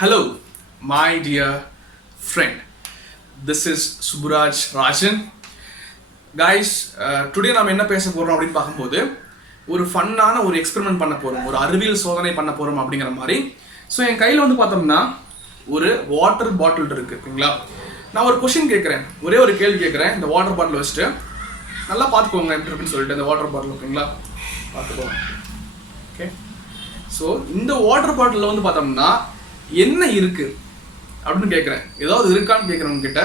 Hello, my dear friend. This is Subburaj Rajan. Guys, today நாம் என்ன பேச போறோம் அப்படின்னு பார்க்கும்போது ஒரு ஃபன்னான ஒரு எக்ஸ்பெரிமெண்ட் பண்ண போறோம், ஒரு அறிவியல் சோதனை பண்ண போறோம் அப்படிங்கிற மாதிரி. ஸோ என் கையில் வந்து பார்த்தோம்னா ஒரு வாட்டர் பாட்டில் இருக்கு, ஓகேங்களா? நான் ஒரு கொஸ்டின் கேட்குறேன், ஒரே ஒரு கேள்வி கேட்குறேன். இந்த வாட்டர் பாட்டில் வச்சுட்டு நல்லா பார்த்துக்கோங்க எப்படி இருக்குன்னு சொல்லிட்டு இந்த வாட்டர் பாட்டில், ஓகேங்களா? பார்த்துக்கோங்க. ஓகே, ஸோ இந்த வாட்டர் பாட்டிலில் வந்து பார்த்தோம்னா என்ன இருக்கு அப்படின்னு கேட்குறேன். ஏதாவது இருக்கான்னு கேட்குறேன் உங்ககிட்ட.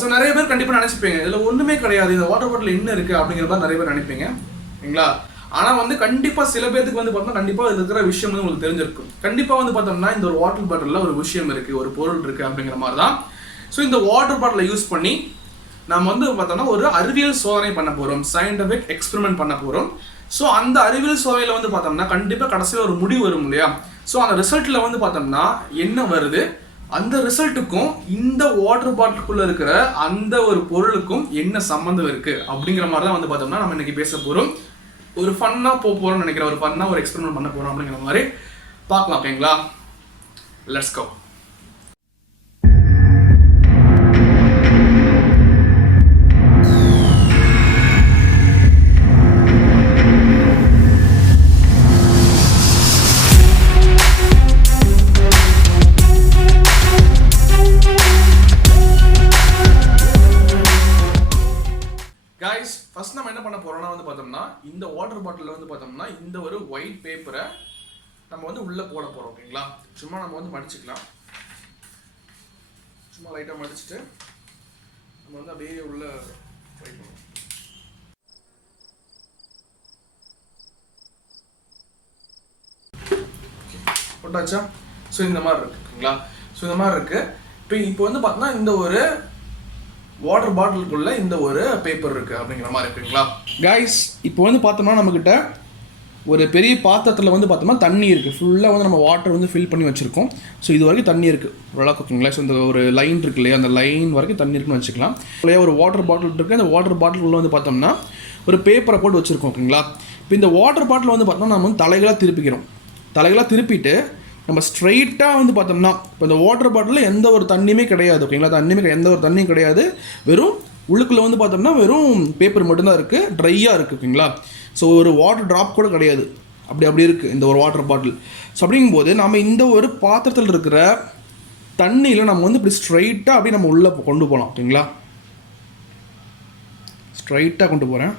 ஸோ நிறைய பேர் கண்டிப்பாக நினச்சிப்பீங்க இதில் ஒன்றுமே கிடையாது, இந்த வாட்டர் பாட்டில் என்ன இருக்குது அப்படிங்கிற மாதிரி நிறைய பேர் நினைப்பீங்க, ஓகேங்களா? ஆனால் வந்து கண்டிப்பாக சில பேருக்கு வந்து பார்த்தோம்னா கண்டிப்பாக இதில் இருக்கிற விஷயம் வந்து உங்களுக்கு தெரிஞ்சிருக்கும். கண்டிப்பாக வந்து பார்த்தோம்னா இந்த ஒரு வாட்டர் பாட்டிலில் ஒரு விஷயம் இருக்குது, ஒரு பொருள் இருக்குது அப்படிங்கிற மாதிரி தான். ஸோ இந்த வாட்டர் பாட்டிலை யூஸ் பண்ணி நம்ம வந்து பார்த்தோம்னா ஒரு அறிவியல் சோதனை பண்ண போகிறோம், சயின்டிஃபிக் எக்ஸ்பெரிமெண்ட் பண்ண போகிறோம். ஸோ அந்த அறிவியல் சோதனையில் வந்து பார்த்தோம்னா கண்டிப்பாக கடைசியில் ஒரு முடிவு வரும் இல்லையா? ஸோ அந்த ரிசல்ட்டில் வந்து பார்த்தோம்னா என்ன வருது, அந்த ரிசல்ட்டுக்கும் இந்த வாட்டர் பாட்டிலுக்குள்ளே இருக்கிற அந்த ஒரு பொருளுக்கும் என்ன சம்மந்தம் இருக்குது அப்படிங்கிற மாதிரி தான் வந்து பார்த்தோம்னா நம்ம இன்றைக்கி பேச போகிறோம். ஒரு ஃபன்னாக போகிறோம்னு நினைக்கிறேன், ஒரு ஃபன்னாக ஒரு எக்ஸ்பெரிமெண்ட் பண்ண போகிறோம் அப்படிங்கிற மாதிரி பார்க்கலாம், ஓகேங்களா? Let's go. கைஸ், ஃபர்ஸ்ட் நம்ம என்ன பண்ண போறோம்னா வந்து பார்த்தோம்னா இந்த வாட்டர் பாட்டிலில் வந்து பார்த்தோம்னா இந்த ஒரு ஒயிட் பேப்பரை நம்ம வந்து உள்ளே போட போகிறோம், ஓகேங்களா? சும்மா நம்ம வந்து மடிச்சுக்கலாம். சும்மா லைட்டாக மடிச்சுட்டு நம்ம வந்து அப்படியே உள்ள வைக்கணும். போட்டாச்சா? ஸோ இந்த மாதிரி இருக்கு, ஓகேங்களா? ஸோ இந்த மாதிரி இருக்கு. இப்போ வந்து பார்த்தோம்னா இந்த ஒரு வாட்டர் பாட்டிலுக்குள்ள இந்த ஒரு பேப்பர் இருக்குது அப்படிங்கிற மாதிரி இருக்குங்களா? கைஸ், இப்போ வந்து பார்த்தோம்னா நம்மக்கிட்ட ஒரு பெரிய பாத்திரத்தில் வந்து பார்த்தோம்னா தண்ணி இருக்குது. ஃபுல்லாக வந்து நம்ம வாட்டர் வந்து ஃபில் பண்ணி வச்சுருக்கோம். ஸோ இது வரைக்கும் தண்ணி இருக்குது ஓரளவுக்கு, ஓகேங்களா? ஸோ இந்த ஒரு லைன் இருக்கு இல்லையா, அந்த லைன் வரைக்கும் தண்ணி இருக்குன்னு வச்சுக்கலாம். இல்லையா, ஒரு வாட்டர் பாட்டில் இருக்குது. அந்த வாட்டர் பாட்டிலுக்குள்ள வந்து பார்த்தோம்னா ஒரு பேப்பரை போட்டு வச்சுருக்கோம், ஓகேங்களா? இப்போ இந்த வாட்டர் பாட்டில் வந்து பார்த்தோம்னா நம்ம வந்து தலைகளாக திருப்பிக்கிறோம். தலைகளாக திருப்பிட்டு நம்ம ஸ்ட்ரைட்டாக வந்து பார்த்தோம்னா இப்போ இந்த வாட்டர் பாட்டிலில் எந்த ஒரு தண்ணியுமே கிடையாது, ஓகேங்களா? தண்ணியுமே எந்த ஒரு தண்ணியும் கிடையாது. வெறும் உள்ளுக்குள்ளே வந்து பார்த்தோம்னா வெறும் பேப்பர் மட்டும்தான் இருக்குது, ட்ரையாக இருக்குது, ஓகேங்களா? ஸோ ஒரு வாட்டர் ட்ராப் கூட கிடையாது, அப்படி இருக்குது இந்த ஒரு வாட்டர் பாட்டில். ஸோ அப்படிங்கும்போது நம்ம இந்த ஒரு பாத்திரத்தில் இருக்கிற தண்ணியில் நம்ம வந்து இப்படி ஸ்ட்ரைட்டாக அப்படியே நம்ம உள்ளே கொண்டு போகலாம், ஓகேங்களா? ஸ்ட்ரைட்டாக கொண்டு போகிறேன்.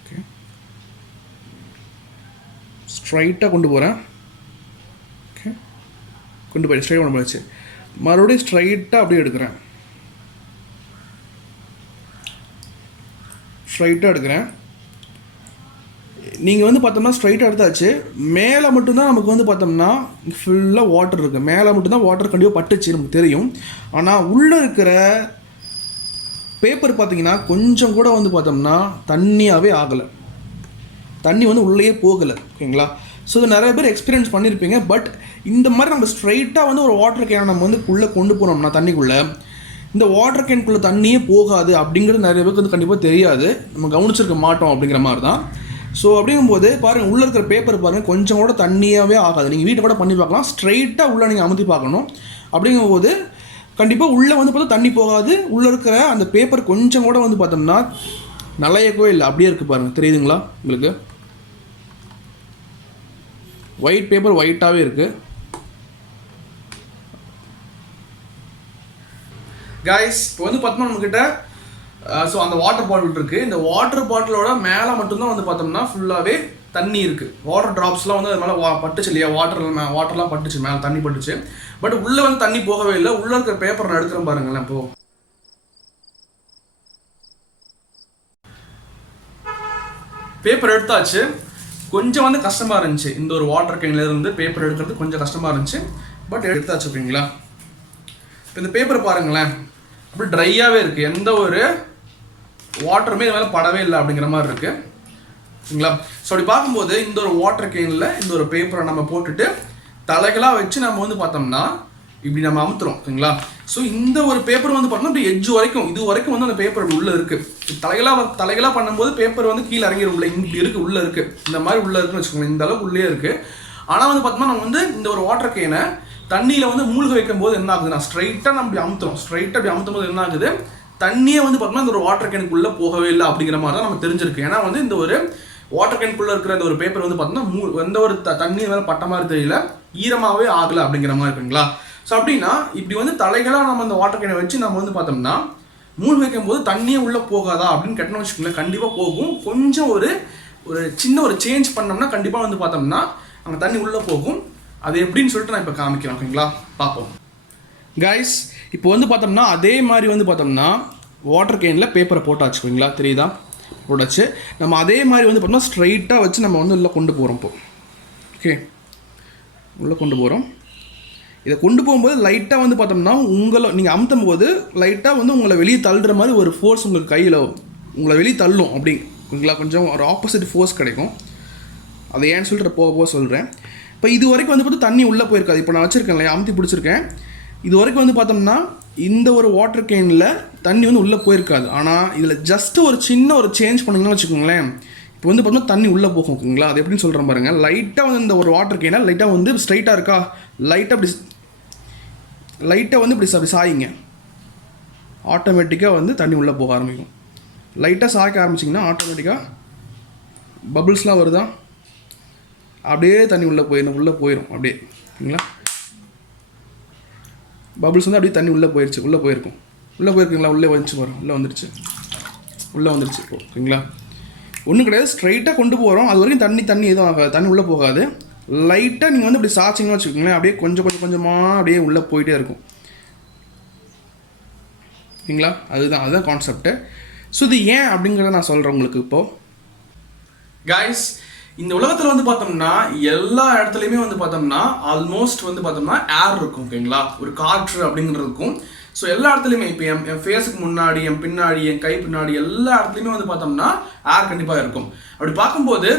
ஓகே, ஸ்ட்ரைட்டாக கொண்டு போகிறேன். ஓகே, கொண்டு போய் ஸ்ட்ரைட்டாக கொண்டு போயிடுச்சு. மறுபடியும் ஸ்ட்ரைட்டாக அப்படியே எடுக்கிறேன். ஸ்ட்ரைட்டாக எடுக்கிறேன். நீங்கள் வந்து பார்த்தோம்னா ஸ்ட்ரைட்டாக எடுத்தாச்சு. மேலே மட்டும்தான் நமக்கு வந்து பார்த்தோம்னா ஃபுல்லாக வாட்டர் இருக்குது. மேலே மட்டும்தான் வாட்டர் கண்டிப்பாக பட்டுச்சு, நமக்கு தெரியும். ஆனால் உள்ளே இருக்கிற பேப்பர் பார்த்தீங்கன்னா கொஞ்சம் கூட வந்து பார்த்தோம்னா தண்ணியாகவே ஆகலை, தண்ணி வந்து உள்ளேயே போகலை, ஓகேங்களா? ஸோ இது நிறைய பேர் எக்ஸ்பீரியன்ஸ் பண்ணியிருப்பீங்க. பட் இந்த மாதிரி நம்ம ஸ்ட்ரைட்டாக வந்து ஒரு வாட்டர் கேனை நம்ம வந்து உள்ளே கொண்டு போனோம்னா தண்ணிக்குள்ளே இந்த வாட்டர் கேனுக்குள்ளே தண்ணியே போகாது அப்படிங்கிறது நிறைய பேருக்கு வந்து கண்டிப்பாக தெரியாது, நம்ம கவனிச்சிருக்க மாட்டோம் அப்படிங்கிற மாதிரி தான். ஸோ அப்படிங்கும்போது பாருங்கள், உள்ளே இருக்கிற பேப்பர் பாருங்கள் கொஞ்சம் கூட தண்ணியாகவே ஆகாது. நீங்கள் வீட்டை கூட பண்ணி பார்க்கலாம். ஸ்ட்ரைட்டாக உள்ளே நீங்கள் அமுத்தி பார்க்கணும். அப்படிங்கும்போது கண்டிப்பாக உள்ளே வந்து பார்த்தா தண்ணி போகாது. உள்ளே இருக்கிற அந்த பேப்பர் கொஞ்சம் கூட வந்து பார்த்தோம்னா நலையக்கவே இல்லை, அப்படியே இருக்குது பாருங்கள். தெரியுதுங்களா உங்களுக்கு? ஒயிட் பேப்பர் ஒயிட்டாகவே இருக்குது. கைஸ், இப்போ வந்து பார்த்தோம்னா நம்மக்கிட்ட ஸோ அந்த வாட்டர் பாட்டில் இருக்குது. இந்த வாட்டர் பாட்டிலோட மேலே மட்டும்தான் வந்து பார்த்தோம்னா ஃபுல்லாகவே தண்ணி இருக்குது. வாட்டர் ட்ராப்ஸ்லாம் வந்து அது மேலே பட்டுச்சு இல்லையா, வாட்டர்லாம் பட்டுச்சு, மேலே தண்ணி பட்டுச்சு. பட் உள்ளே வந்து தண்ணி போகவே இல்லை. உள்ளே இருக்கிற பேப்பர் நான் எடுக்கிறேன் பாருங்களேன். இப்போது பேப்பர் எடுத்தாச்சு. கொஞ்சம் வந்து கஷ்டமாக இருந்துச்சு, இந்த ஒரு வாட்டர் கேன்லேருந்து பேப்பர் எடுக்கிறது கொஞ்சம் கஷ்டமாக இருந்துச்சு. பட் எடுத்தாச்சு, ஓகேங்களா? இப்போ இந்த பேப்பர் பாருங்களேன், அப்படி ட்ரையாகவே இருக்குது, எந்த ஒரு வாட்டருமே இது மேலே படவே இல்லை அப்படிங்கிற மாதிரி இருக்குது, ஓகேங்களா? ஸோ அப்படி பார்க்கும்போது இந்த ஒரு வாட்டர் கேனில் இந்த ஒரு பேப்பரை நம்ம போட்டுட்டு தலைகளாக வச்சு நம்ம வந்து பார்த்தோம்னா இப்படி நம்ம அமுத்துறோம், ஓகேங்களா? ஸோ இந்த ஒரு பேப்பர் வந்து பார்த்தோம்னா இப்படி எட்ஜ் வரைக்கும் இது வரைக்கும் வந்து அந்த பேப்பர் உள்ளே இருக்குது. தலைகளாக பண்ணும்போது பேப்பர் வந்து கீழே இறங்கிடும், உள்ள இப்படி இருக்குது, உள்ளே இருக்குது, இந்த மாதிரி உள்ளே இருக்குன்னு வச்சுக்கோங்க. இந்த அளவுக்கு உள்ளே இருக்குது. ஆனால் வந்து பார்த்தோம்னா நம்ம வந்து இந்த ஒரு வாட்டர் கேனை தண்ணியில் வந்து மூழ்க வைக்கும் போது என்ன ஆகுதுன்னா ஸ்ட்ரைட்டாக நம்ம அப்படி அமுத்தும் போது என்ன ஆகுது, தண்ணியே வந்து பார்த்தோம்னா இந்த ஒரு வாட்டர் கேனுக்குள்ளே போகவே இல்லை அப்படிங்கிற மாதிரி தான் நம்ம தெரிஞ்சிருக்கு. ஏன்னா வந்து இந்த ஒரு வாட்டர் கேனுக்குள்ளே இருக்கிற இந்த ஒரு பேப்பர் வந்து பார்த்தோம்னா எந்த ஒரு தண்ணி மேலே பட்ட மாதிரி தெரியல, ஈரமாகவே ஆகலை அப்படிங்கிற மாதிரி இருக்குங்களா. ஸோ அப்படின்னா இப்படி வந்து தலைகளாக நம்ம அந்த வாட்டர் கேனை வச்சு நம்ம வந்து பார்த்தோம்னா மூழ்க வைக்கும் போது தண்ணியே உள்ளே போகாதா அப்படின்னு கேட்டோம்னு வச்சுக்கோங்களேன், கண்டிப்பாக போகும். கொஞ்சம் ஒரு சின்ன ஒரு சேஞ்ச் பண்ணோம்னா கண்டிப்பாக வந்து பார்த்தோம்னா அங்கே தண்ணி உள்ளே போகும். அது எப்படின்னு சொல்லிட்டு நான் இப்போ காமிக்கிறேன், ஓகேங்களா, பார்ப்போம். கைஸ் இப்போ வந்து பார்த்தோம்னா அதே மாதிரி வந்து பார்த்தோம்னா வாட்டர் கேனில் பேப்பரை போட்டாச்சு, ஓகேங்களா, தெரியுதா, போட்டாச்சு. நம்ம அதே மாதிரி வந்து பார்த்தோம்னா ஸ்ட்ரைட்டாக வச்சு நம்ம வந்து உள்ளே கொண்டு போகிறோம். இப்போ ஓகே, உள்ளே கொண்டு போகிறோம். இதை கொண்டு போகும்போது லைட்டாக வந்து பார்த்தோம்னா நீங்கள் அமுத்தும் போது லைட்டாக வந்து உங்களை வெளியே தள்ளுற மாதிரி ஒரு ஃபோர்ஸ் உங்களுக்கு கையில் உங்களை வெளியே தள்ளும் அப்படிங்களா, கொஞ்சம் ஒரு ஆப்போசிட் ஃபோர்ஸ் கிடைக்கும். அதை ஏன்னு சொல்லிட்டு போக சொல்கிறேன். இப்போ இது வரைக்கும் வந்து பார்த்தா தண்ணி உள்ளே போயிருக்காது. இப்போ நான் வச்சுருக்கேன் இல்லையா, அமுத்தி பிடிச்சிருக்கேன். இது வரைக்கும் வந்து பார்த்தோம்னா இந்த ஒரு வாட்டர் கேனில் தண்ணி வந்து உள்ளே போயிருக்காது. ஆனால் இதில் ஜஸ்ட்டு ஒரு சின்ன ஒரு சேஞ்ச் பண்ணிங்கன்னா வச்சுக்கோங்களேன், இப்போ வந்து பார்த்தோம்னா தண்ணி உள்ளே போகும், ஓகேங்களா. அது எப்படின்னு சொல்கிறேன் பாருங்கள். லைட்டாக வந்து இந்த ஒரு வாட்டர் கேனை லைட்டாக வந்து ஸ்ட்ரைட்டாக இருக்கா, லைட்டாக வந்து இப்படி சாயிங்க, ஆட்டோமேட்டிக்காக வந்து தண்ணி உள்ளே போக ஆரம்பிக்கும். லைட்டாக சாய்க்க ஆரம்பிச்சிங்கன்னா ஆட்டோமேட்டிக்காக பபிள்ஸ்லாம் வருதா, அப்படியே தண்ணி உள்ளே போயிடும் அப்படியே, ஓகேங்களா. பபிள்ஸ் வந்து அப்படியே தண்ணி உள்ளே போயிருக்கும். உள்ளே போயிருக்குங்களா, உள்ளே வந்துருச்சு இப்போ, ஓகேங்களா. ஒன்றும் கிடையாது, ஸ்ட்ரைட்டாக கொண்டு போகிறோம். அது வரைக்கும் தண்ணி எதுவும் ஆகாது, தண்ணி உள்ளே போகாது. லைட்டாக நீங்கள் வந்து இப்படி சாய்ச்சிங்கன்னு வச்சுக்கோங்களேன், அப்படியே கொஞ்சமாக அப்படியே உள்ளே போயிட்டே இருக்கும், ஓகேங்களா. அதுதான் கான்செப்ட்டு. ஸோ இது ஏன் அப்படிங்கிறத நான் சொல்கிறேன் உங்களுக்கு இப்போது. கைஸ் இந்த உலகத்தில் வந்து பார்த்தோம்னா எல்லா இடத்துலையுமே வந்து பார்த்தோம்னா ஆல்மோஸ்ட் வந்து பார்த்தோம்னா ஏர் இருக்கும், ஓகேங்களா, ஒரு காற்று அப்படிங்கிறது இருக்கும். ஸோ எல்லா இடத்துலையுமே இப்போ என் ஃபேஸுக்கு முன்னாடி, என் பின்னாடி, என் கை பின்னாடி எல்லா இடத்துலையுமே வந்து பார்த்தோம்னா ஏர் கண்டிப்பாக இருக்கும். அப்படி பார்க்கும்போது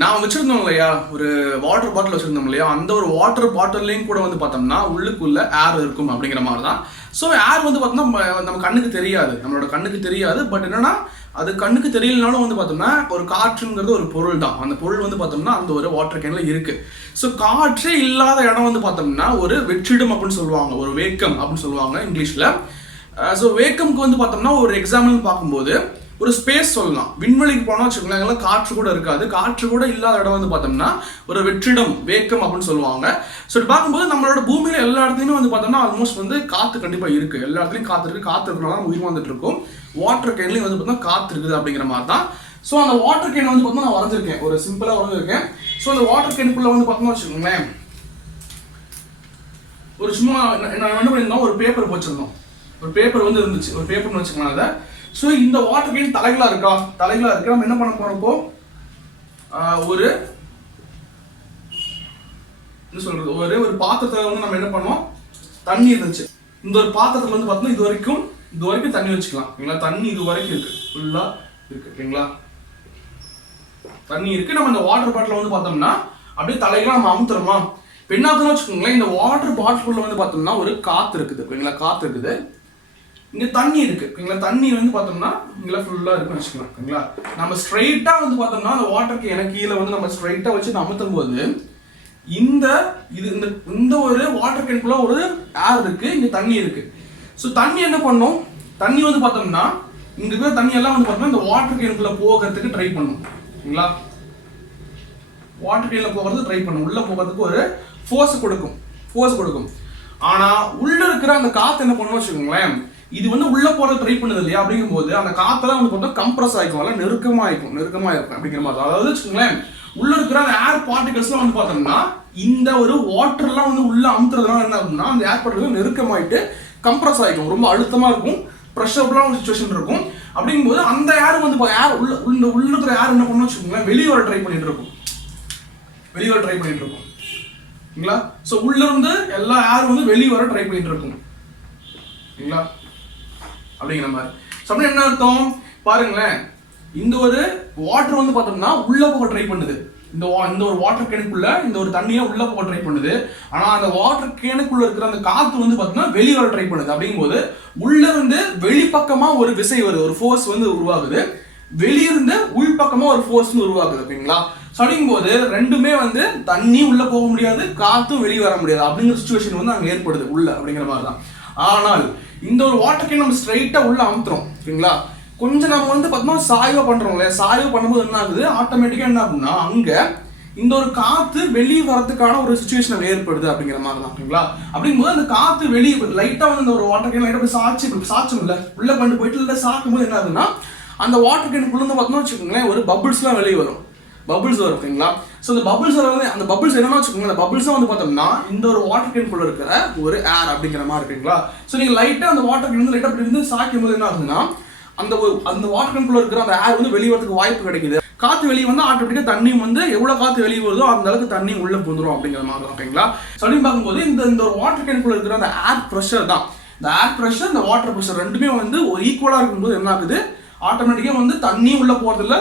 நான் வச்சுருந்தோம் இல்லையா, ஒரு வாட்டர் பாட்டில் வச்சுருந்தோம் இல்லையா, அந்த ஒரு வாட்டர் பாட்டில்லையும் கூட வந்து பார்த்தோம்னா உள்ளுக்குள்ளே ஏர் இருக்கும் அப்படிங்கிற மாதிரி தான். ஸோ ஏர் வந்து பார்த்தோம்னா நம்ம கண்ணுக்கு தெரியாது, நம்மளோட கண்ணுக்கு தெரியாது. பட் என்னன்னா அது கண்ணுக்கு தெரியலனாலும் வந்து பார்த்தோம்னா ஒரு காற்றுங்கிறது ஒரு பொருள் தான். அந்த பொருள் வந்து பார்த்தோம்னா அந்த ஒரு வாட்டர் கேனில் இருக்குது. ஸோ காற்றே இல்லாத இடம் வந்து பார்த்தோம்னா ஒரு வெற்றிடம் அப்படின்னு சொல்லுவாங்க, ஒரு வேக்கம் அப்படின்னு சொல்லுவாங்க இங்கிலீஷில். ஸோ வேக்கம்க்கு வந்து பார்த்தோம்னா ஒரு எக்ஸாம்பிள் பார்க்கும்போது ஒரு ஸ்பேஸ் சொல்லலாம். விண்வெளிக்கு போனால் வச்சுக்கோங்களேன், அங்கெல்லாம் காற்று கூட இருக்காது. காற்று கூட இல்லாத இடம் வந்து பார்த்தோம்னா ஒரு வெற்றிடம், வேக்கம் அப்படின்னு சொல்லுவாங்க. ஸோ இது பார்க்கும்போது நம்மளோட பூமியில எல்லா இடத்துலையுமே வந்து பார்த்தோம்னா ஆல்மோஸ்ட் வந்து காற்று கண்டிப்பாக இருக்குது. எல்லா இடத்துலையும் காற்று இருக்குது. காற்று இருக்கிறனால உயிர் வந்துட்டு இருக்கும். வாட்டர் கேன்லையும் வந்து பார்த்தோம்னா காற்று இருக்குது அப்படிங்கிற மாதிரி தான். ஸோ அந்த வாட்டர் கேன் வந்து பார்த்தோம்னா நான் வரைஞ்சிருக்கேன், ஒரு சிம்பிளாக வரைஞ்சிருக்கேன். ஸோ அந்த வாட்டர் கேனுக்குள்ளே வந்து பார்த்தோம்னா வச்சுக்கோங்களேன், ஒரு சும்மா என்ன பண்ணியிருந்தோம், ஒரு பேப்பர் வச்சுருந்தோம். ஒரு பேப்பர் வந்து இருந்துச்சு, ஒரு பேப்பர்னு வச்சுக்கலாம் அதை. ஸோ இந்த வாட்டர் கேன் தலைகளாக இருக்கு. நம்ம என்ன பண்ண போறப்போ ஒரு என்ன சொல்றது, ஒரு பாத்திரத்தில் வந்து நம்ம என்ன பண்ணோம், தண்ணி இருந்துச்சு. இந்த ஒரு பாத்திரத்தில் வந்து பார்த்தோம்னா இது வரைக்கும் தண்ணி வச்சுக்கலாம், ஓகேங்களா. தண்ணி இது வரைக்கும் இருக்கு, ஃபுல்லா இருக்கு, ஓகேங்களா. தண்ணி இருக்கு. நம்ம இந்த வாட்டர் பாட்டில் வந்து பார்த்தோம்னா அப்படியே தலைகளாக நம்ம அமுத்துறோமா, இப்போ என்ன ஆகுதுன்னு வச்சுக்கோங்களேன், இந்த வாட்டர் பாட்டிலுக்குள்ள வந்து பார்த்தோம்னா ஒரு காற்று இருக்குது, ஓகேங்களா. காற்று இருக்குது, இங்கே தண்ணி இருக்கு, ஓகேங்களா. தண்ணி வந்து பார்த்தோம்னா இங்கே ஃபுல்லாக இருக்குன்னு வச்சுக்கலாம், ஓகேங்களா. நம்ம ஸ்ட்ரைட்டாக வந்து பார்த்தோம்னா அந்த வாட்டருக்கு எனக்கு கீழே வந்து நம்ம ஸ்ட்ரைட்டாக வச்சு அமுத்தும் போது இந்த ஒரு வாட்டர் கேனுக்குள்ள ஒரு ஏர் இருக்கு, இங்கே தண்ணி இருக்கு. ஸோ தண்ணி என்ன பண்ணும், தண்ணி வந்து பார்த்தோம்னா இங்க இருக்கிற தண்ணி எல்லாம் வந்து பார்த்தோம்னா இந்த வாட்டர் கேனுக்குள்ள போகிறதுக்கு ட்ரை பண்ணும், ஓகேங்களா. வாட்டர் கேன்ல போகிறது ட்ரை பண்ணும், உள்ள போகிறதுக்கு ஒரு ஃபோர்ஸ் கொடுக்கும். ஆனா உள்ள இருக்கிற அந்த காற்று என்ன பண்ணணும் வச்சுக்கோங்களேன், இது வந்து உள்ள போறது ட்ரை பண்ணுது இல்லையா, அப்படிங்கும்போது அந்த காத்தெல்லாம் வந்து பார்த்தா கம்ப்ரஸ் ஆகிக்கும், நெருக்கமா இருக்கும் அப்படிங்கிற மாதிரி. அதாவது வச்சுக்கோங்களேன், உள்ள இருக்கிற அந்த ஏர் பார்ட்டிகல்ஸ்லாம் வந்து பார்த்தோம்னா இந்த ஒரு வாட்டர்லாம் வந்து உள்ள அமுத்துறதுனால என்ன ஆகும்னா அந்த ஏர் பார்ட்டிகல் நெருக்கமாயிட்டு கம்ப்ரஸ் ஆகிக்கும், ரொம்ப அழுத்தமா இருக்கும், ப்ரெஷர்லாம் ஒரு சுச்சுவேஷன் இருக்கும். அப்படிங்கும்போது அந்த ஏர் வந்து ஏர் உள்ள இருக்கிற ஏர் என்ன பண்ணணும் வச்சுக்கோங்களேன், வெளியே வர ட்ரை பண்ணிட்டு இருக்கும், ஓகேங்களா. ஸோ உள்ள இருந்து எல்லா ஏர் வந்து வெளியே வர ட்ரை பண்ணிட்டு இருக்கும், ஓகேங்களா, அப்படிங்கிற மாதிரி. ஸோ அப்படி என்ன அர்த்தம் பாருங்களேன், இந்த ஒரு வாட்டர் வந்து பார்த்தோம்னா உள்ள போக ட்ரை பண்ணுது, இந்த ஒரு வாட்டர் கேனுக்குள்ள இந்த ஒரு தண்ணியை உள்ள போக ட்ரை பண்ணுது. ஆனா அந்த வாட்டர் கேனுக்குள்ள இருக்கிற அந்த காத்து வந்து பார்த்தோம்னா வெளியே வர ட்ரை பண்ணுது. அப்படிங்கும்போது உள்ள இருந்து வெளிப்பக்கமா ஒரு விசை வருது, ஒரு ஃபோர்ஸ் வந்து உருவாகுது, வெளியிருந்து உள்பக்கமா ஒரு ஃபோர்ஸ் உருவாகுது, ஓகேங்களா. ஸோ அப்படிங்கும்போது ரெண்டுமே வந்து தண்ணி உள்ள போக முடியாது, காத்தும் வெளியே வர முடியாது அப்படிங்கிற சுச்சுவேஷன் வந்து அங்கே ஏற்படுது உள்ள அப்படிங்கிற மாதிரி தான். ஆனால் இந்த ஒரு வாட்டர் கேன் நம்ம ஸ்ட்ரைட்டா உள்ள அமுத்துறோம் ஓகேங்களா. கொஞ்சம் நம்ம வந்து பார்த்தோம்னா சாய்வா பண்றோம் இல்லையா, சாய்வா பண்ணும்போது என்ன ஆகுது, ஆட்டோமேட்டிக்கா என்ன ஆகுதுன்னா அங்க இந்த ஒரு காத்து வெளியே வரதுக்கான ஒரு சுச்சுவேஷன் ஏற்படுது அப்படிங்கிற மாதிரி தான் ஓகேங்களா. அப்படிங்கும்போது அந்த காத்து வெளியே லைட்டா வந்து இந்த ஒரு வாட்டர் கேன் லைட்டா போய் சாச்சும் இல்லை உள்ள கொண்டு போயிட்டு இல்லை சாக்கும் போது என்ன ஆகுதுன்னா அந்த வாட்டர் கேனுக்குள்ள இருந்து பார்த்தோம்னா வச்சுக்கோங்களேன் ஒரு பபிள்ஸ்லாம் வெளியே வரும், பபிள்ஸ் வரும் ஓகேங்களா. ஸோ அந்த பபிள்ஸ் வந்து அந்த பபிள்ஸ் என்னன்னா வச்சுக்கோங்க, அந்த பபிள்ஸ் வந்து பார்த்தோம்னா இந்த ஒரு வாட்டர் கேனுக்குள்ள இருக்கிற ஒரு ஏர் அப்படிங்கிற மாதிரி இருக்குங்களா. ஸோ நீங்க லைட்டா அந்த வாட்டர் கேன் வந்து லைட்டா அப்படி இருந்து சாக்கும் போது என்ன ஆகுதுன்னா அந்த வாட்டர் கேனுக்குள்ள இருக்கிற அந்த ஏர் வந்து வெளியே வரதுக்கு வாய்ப்பு கிடைக்குது. காத்து வெளியே வந்து ஆட்டோமேட்டிக்கா தண்ணி வந்து எவ்வளவு காத்து வெளியே வருதோ அந்த அளவுக்கு தண்ணி உள்ள போந்துரும் அப்படிங்கிற மாதிரி ஓகேங்களா. சொல்லி பார்க்கும்போது இந்த ஒரு வாட்டர் கேனுக்குள்ள இருக்கிற அந்த ஏர் ப்ரெஷர் தான், இந்த ஏர் ப்ரெஷர் இந்த வாட்டர் ப்ரெஷர் ரெண்டுமே வந்து ஒரு ஈக்குவலா இருக்கும்போது என்ன ஆகுது, ஆட்டோமேட்டிக்கா வந்து தண்ணி உள்ள போறதில்ல,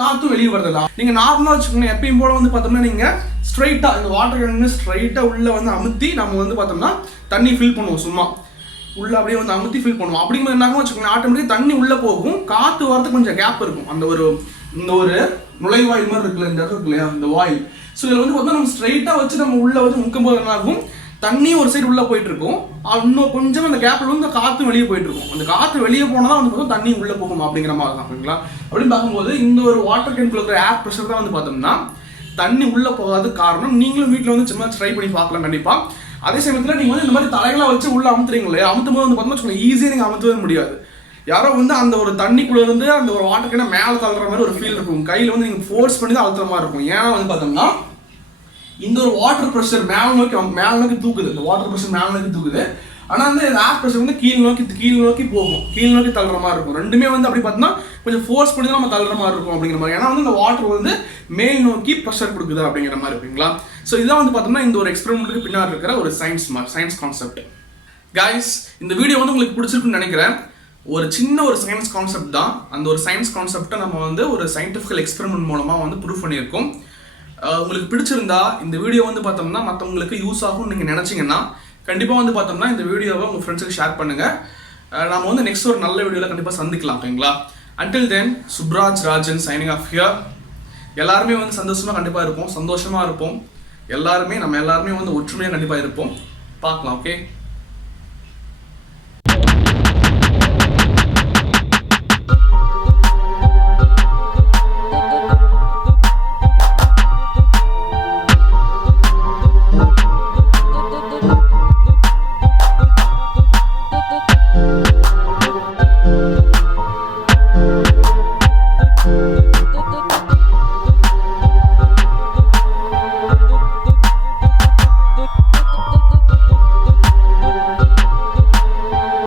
காத்து வெளியே வரதில்ல. நீங்க நார்மலா வச்சுக்கோங்க, எப்பயும் போல வந்து பார்த்தோம்னா நீங்க ஸ்ட்ரைட்டா இந்த வாட்டர் கேன் ஸ்ட்ரைட்டா உள்ள வந்து அமுத்தி நம்ம வந்து பார்த்தோம்னா தண்ணி ஃபில் பண்ணுவோம், சும்மா உள்ள அப்படியே வந்து அமுத்தி ஃபில் பண்ணுவோம். அப்படிங்கும்போது என்ன ஆகும் வச்சுக்கோங்க, ஆட்டோமேட்டிக்கா தண்ணி உள்ள போகும், காத்து வரதுக்கு கொஞ்சம் கேப் இருக்கும். அந்த ஒரு இந்த ஒரு நுழைவாயில் மாதிரி இருக்குல்ல, இந்த இடத்துல இருக்கு இல்லையா இந்த வாயில். ஸோ இதில் வந்து பார்த்தோம்னா நம்ம ஸ்ட்ரைட்டா வச்சு நம்ம உள்ள வந்து முக்கும் போது என்ன ஆகும், தண்ணி ஒரு சைடு உள்ள போயிட்டு இருக்கும், இன்னும் கொஞ்சம் அந்த கேப்ல வந்து காத்து வெளியே போயிட்டு இருக்கும். அந்த காத்து வெளியே போனதான் வந்து பார்த்தோம் தண்ணி உள்ள போகும் அப்படிங்கிற மாதிரி தான் ஓகேங்களா. அப்படின்னு பார்க்கும்போது இந்த ஒரு வாட்டர் கேனுக்குள்ள இருக்கிற ஏர் ப்ரெஷர் தான் வந்து பார்த்தோம்னா தண்ணி உள்ள போகாத காரணம். நீங்களும் வீட்டில் வந்து சும்மா ட்ரை பண்ணி பார்க்கலாம் கண்டிப்பா. அதே சமயத்தில் நீங்க வந்து இந்த மாதிரி தலைகளா வச்சு உள்ள அமுத்துறீங்க இல்லையா, அமுத்தும் போது வந்து பார்த்தோம்னா ஈஸியாக நீங்க அமுத்தவே முடியாது. யாரோ வந்து அந்த ஒரு தண்ணிக்குள்ள இருந்து அந்த ஒரு வாட்டர் கேனை மேலே தள்ளுற மாதிரி ஒரு ஃபீல் இருக்கும், கையில வந்து நீங்க ஃபோர்ஸ் பண்ணி தான் அழுத்துற மாதிரி இருக்கும். ஏன்னா வந்து பார்த்தோம்னா இந்த ஒரு வாட்டர் ப்ரெஷர் மேலே நோக்கி தூக்குது, இந்த வாட்டர் ப்ரெஷர் மேலே நோக்கி தூக்குது. ஆனால் வந்து இந்த ஏர் ப்ரெஷர் வந்து கீழ் நோக்கி போகும், கீழ் நோக்கி தள்ளுற மாதிரி இருக்கும். ரெண்டுமே வந்து அப்படி பார்த்தோம்னா கொஞ்சம் ஃபோர்ஸ் பண்ணி தான் நம்ம தள்ளுற மாதிரி இருக்கும் அப்படிங்கிற மாதிரி. ஏன்னா வந்து இந்த வாட்டர் வந்து மேல் நோக்கி ப்ரெஷர் கொடுக்குது அப்படிங்கிற மாதிரி இருக்குங்களா. ஸோ இதான் வந்து பார்த்தோம்னா இந்த ஒரு எக்ஸ்பெரிமெண்ட்டுக்கு பின்னாடி இருக்கிற ஒரு சயின்ஸ் கான்செப்ட். கைஸ் இந்த வீடியோ வந்து உங்களுக்கு பிடிச்சிருக்குன்னு நினைக்கிறேன். ஒரு சின்ன ஒரு சயின்ஸ் கான்செப்ட் தான், அந்த ஒரு சயின்ஸ் கான்செப்டை நம்ம வந்து ஒரு சயின்டிஃபிக்கல் எக்ஸ்பெரிமெண்ட் மூலமாக வந்து ப்ரூவ் பண்ணியிருக்கோம். உங்களுக்கு பிடிச்சிருந்தா இந்த வீடியோ வந்து பார்த்தோம்னா மற்றவங்களுக்கு யூஸ் ஆகும்னு நீங்கள் நினச்சிங்கன்னா கண்டிப்பாக வந்து பார்த்தோம்னா இந்த வீடியோவை உங்கள் ஃப்ரெண்ட்ஸுக்கு ஷேர் பண்ணுங்கள். நம்ம வந்து நெக்ஸ்ட் ஒரு நல்ல வீடியோவில் கண்டிப்பாக சந்திக்கலாம் ஓகேங்களா. Until then, Subraj Rajan signing off here. எல்லாருமே வந்து சந்தோஷமாக கண்டிப்பாக இருப்போம், சந்தோஷமாக இருப்போம். நம்ம எல்லாருமே வந்து ஒற்றுமையாக கண்டிப்பாக இருப்போம். பார்க்கலாம் ஓகே.